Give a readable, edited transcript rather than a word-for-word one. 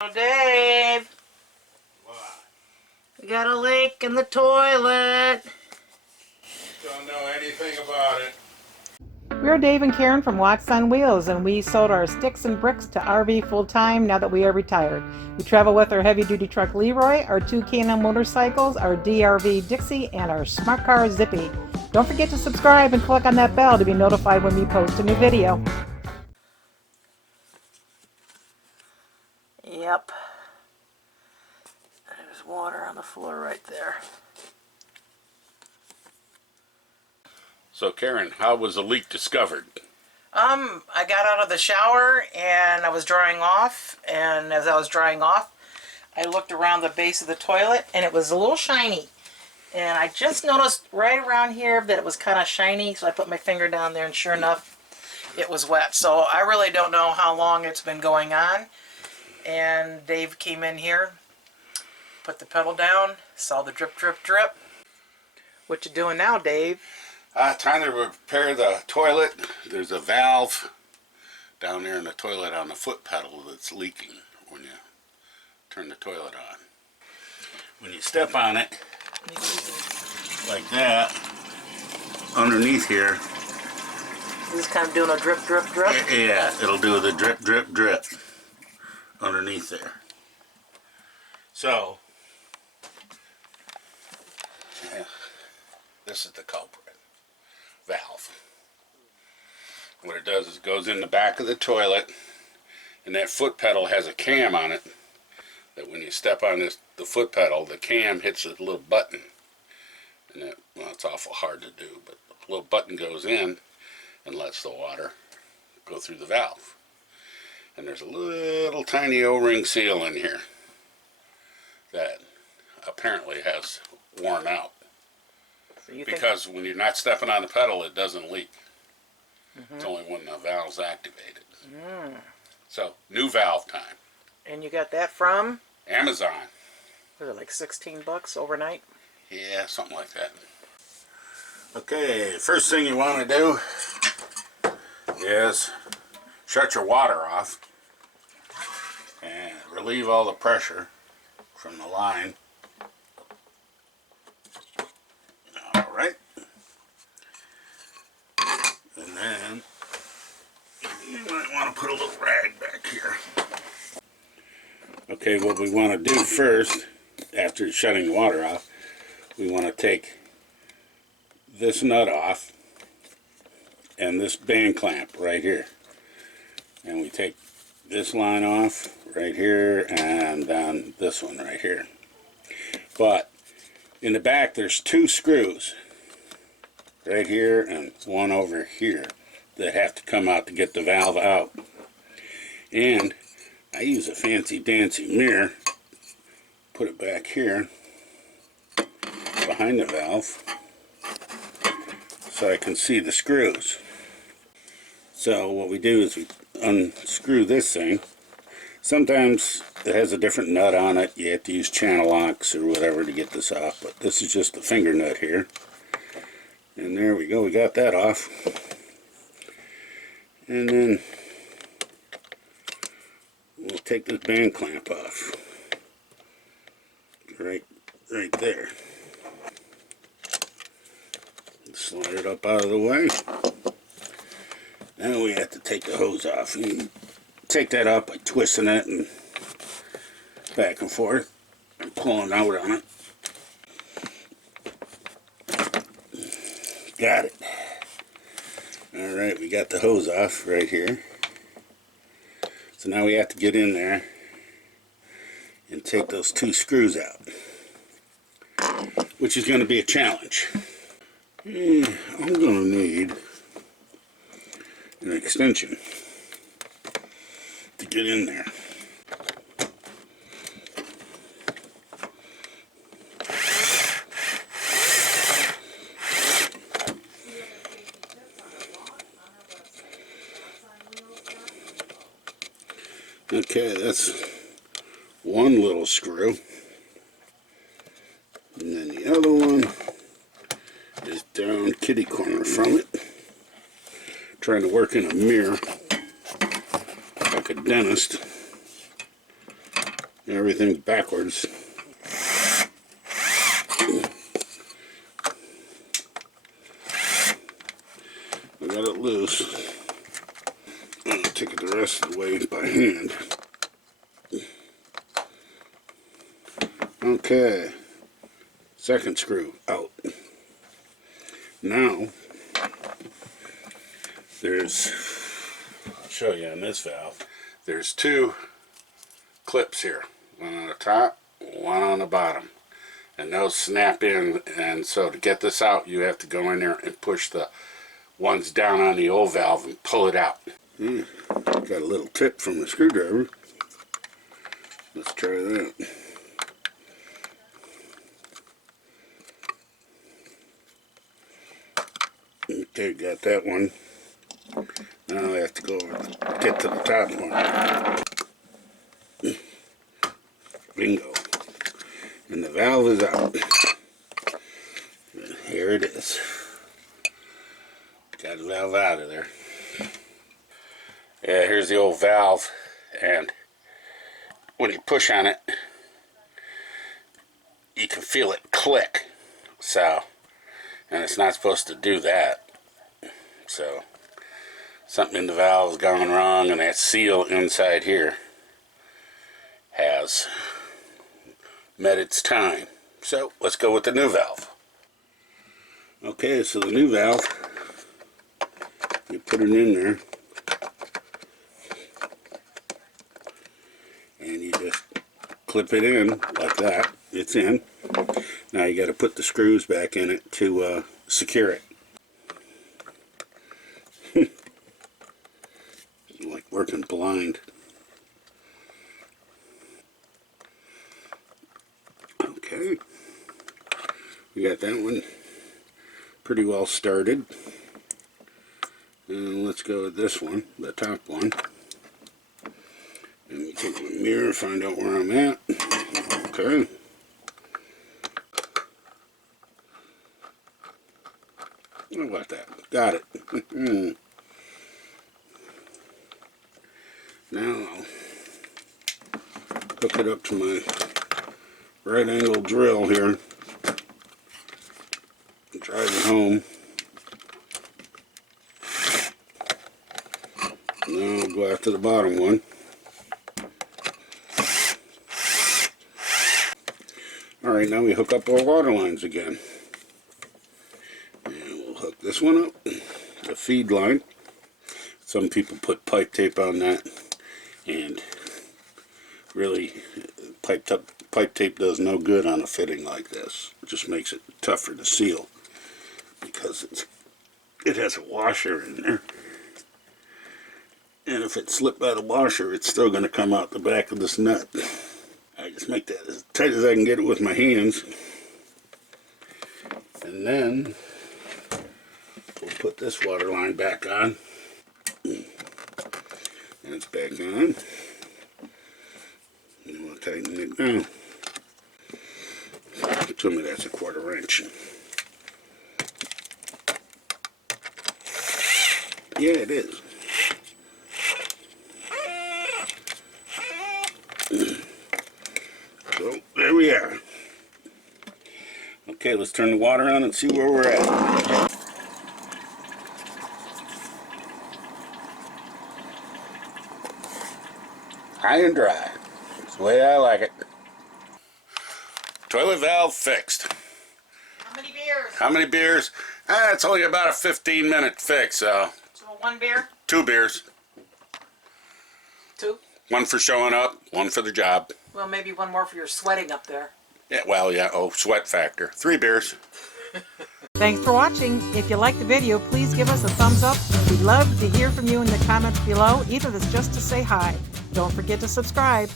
Oh, Dave. What? We got a leak in the toilet. Don't know anything about it. We're Dave and Karen from Watts on Wheels, and we sold our sticks and bricks to RV full-time now that we are retired. We travel with our heavy-duty truck Leroy, our two K&M motorcycles, our DRV Dixie, and our smart car Zippy. Don't forget to subscribe and click on that bell to be notified when we post a new video. Yep. There's water on the floor right there. So Karen, how was the leak discovered? I got out of the shower and I was drying off, and as I was drying off, I looked around the base of the toilet and it was a little shiny. And I just noticed right around here that it was kind of shiny, so I put my finger down there and sure enough, it was wet. So I really don't know how long it's been going on. And Dave came in here, put the pedal down, saw the drip, drip, drip. What you doing now, Dave? Trying to repair the toilet. There's a valve down there in the toilet on the foot pedal that's leaking when you turn the toilet on. When you step on it, like that, underneath here. This is kind of doing a drip, drip, drip? Yeah, it'll do the drip, drip, drip underneath there. So, yeah, this is the culprit. Valve. What it does is it goes in the back of the toilet, and that foot pedal has a cam on it that when you step on the foot pedal, the cam hits a little button, and that, well, it's awful hard to do, but the little button goes in and lets the water go through the valve. And there's a little tiny O-ring seal in here that apparently has worn out. Because when you're not stepping on the pedal, it doesn't leak. It's only when the valve's activated. So, new valve time. And you got that from? Amazon. Was it like 16 bucks overnight? Yeah, something like that. Okay, first thing you want to do is shut your water off and relieve all the pressure from the line. Alright. And then you might want to put a little rag back here. Okay, what we want to do first, after shutting the water off, we want to take this nut off and this band clamp right here. And we take this line off right here and then this one right here. But in the back there's two screws right here and one over here that have to come out to get the valve out. And I use a fancy dancy mirror, put it back here behind the valve so I can see the screws. So what we do is we unscrew this thing. Sometimes it has a different nut on it. You have to use channel locks or whatever to get this off, but this is just the finger nut here. And there we go, we got that off. And then we'll take this band clamp off. Right there. Slide it up out of the way. Now we have to take the hose off. And take that up by twisting it and back and forth and pulling out on it. Got it. Alright, we got the hose off right here. So now we have to get in there and take those two screws out, which is going to be a challenge. I'm going to need an extension to get in there. Okay, that's one little screw. And then the other one is down kitty corner from it. Trying to work in a mirror like a dentist. Everything's backwards. I got it loose. I'll take it the rest of the way by hand. Okay. Second screw out. Now, I'll show you on this valve, there's two clips here. One on the top, one on the bottom. And those snap in, and so to get this out, you have to go in there and push the ones down on the old valve and pull it out. Got a little tip from the screwdriver. Let's try that. Okay, got that one. Now I have to go get to the top one. Bingo. And the valve is out. And here it is. Got the valve out of there. Yeah, here's the old valve, and when you push on it, you can feel it click. So, and it's not supposed to do that. So, something in the valve has gone wrong, and that seal inside here has met its time. So, let's go with the new valve. Okay, so the new valve, you put it in there, and you just clip it in like that. It's in. Now you got to put the screws back in it to secure it. Like working blind. Okay, we got that one pretty well started. And let's go with this one, the top one. And take my mirror, find out where I'm at. Okay. How about that? Got it. Now I'll hook it up to my right angle drill here. Drive it home. Now I'll go after the bottom one. Alright, now we hook up our water lines again. And we'll hook this one up, the feed line. Some people put pipe tape on that, and really pipe tape does no good on a fitting like this. It just makes it tougher to seal because it has a washer in there. And if it slipped by the washer, it's still going to come out the back of this nut. I just make that as tight as I can get it with my hands. And then we'll put this water line back on. And it's back on. And we'll tighten it down. Tell me that's a 1/4 inch. Yeah, it is. So, there we are. Okay, let's turn the water on and see where we're at. High and dry. That's the way I like it. Toilet valve fixed. How many beers? How many beers? It's only about a 15-minute fix, so. So 1 beer? 2 beers. 2? One for showing up, one for the job. Well, maybe one more for your sweating up there. Yeah, well, yeah, sweat factor. 3 beers. Thanks for watching. If you liked the video, please give us a thumbs up. We'd love to hear from you in the comments below, even if it's just to say hi. Don't forget to subscribe.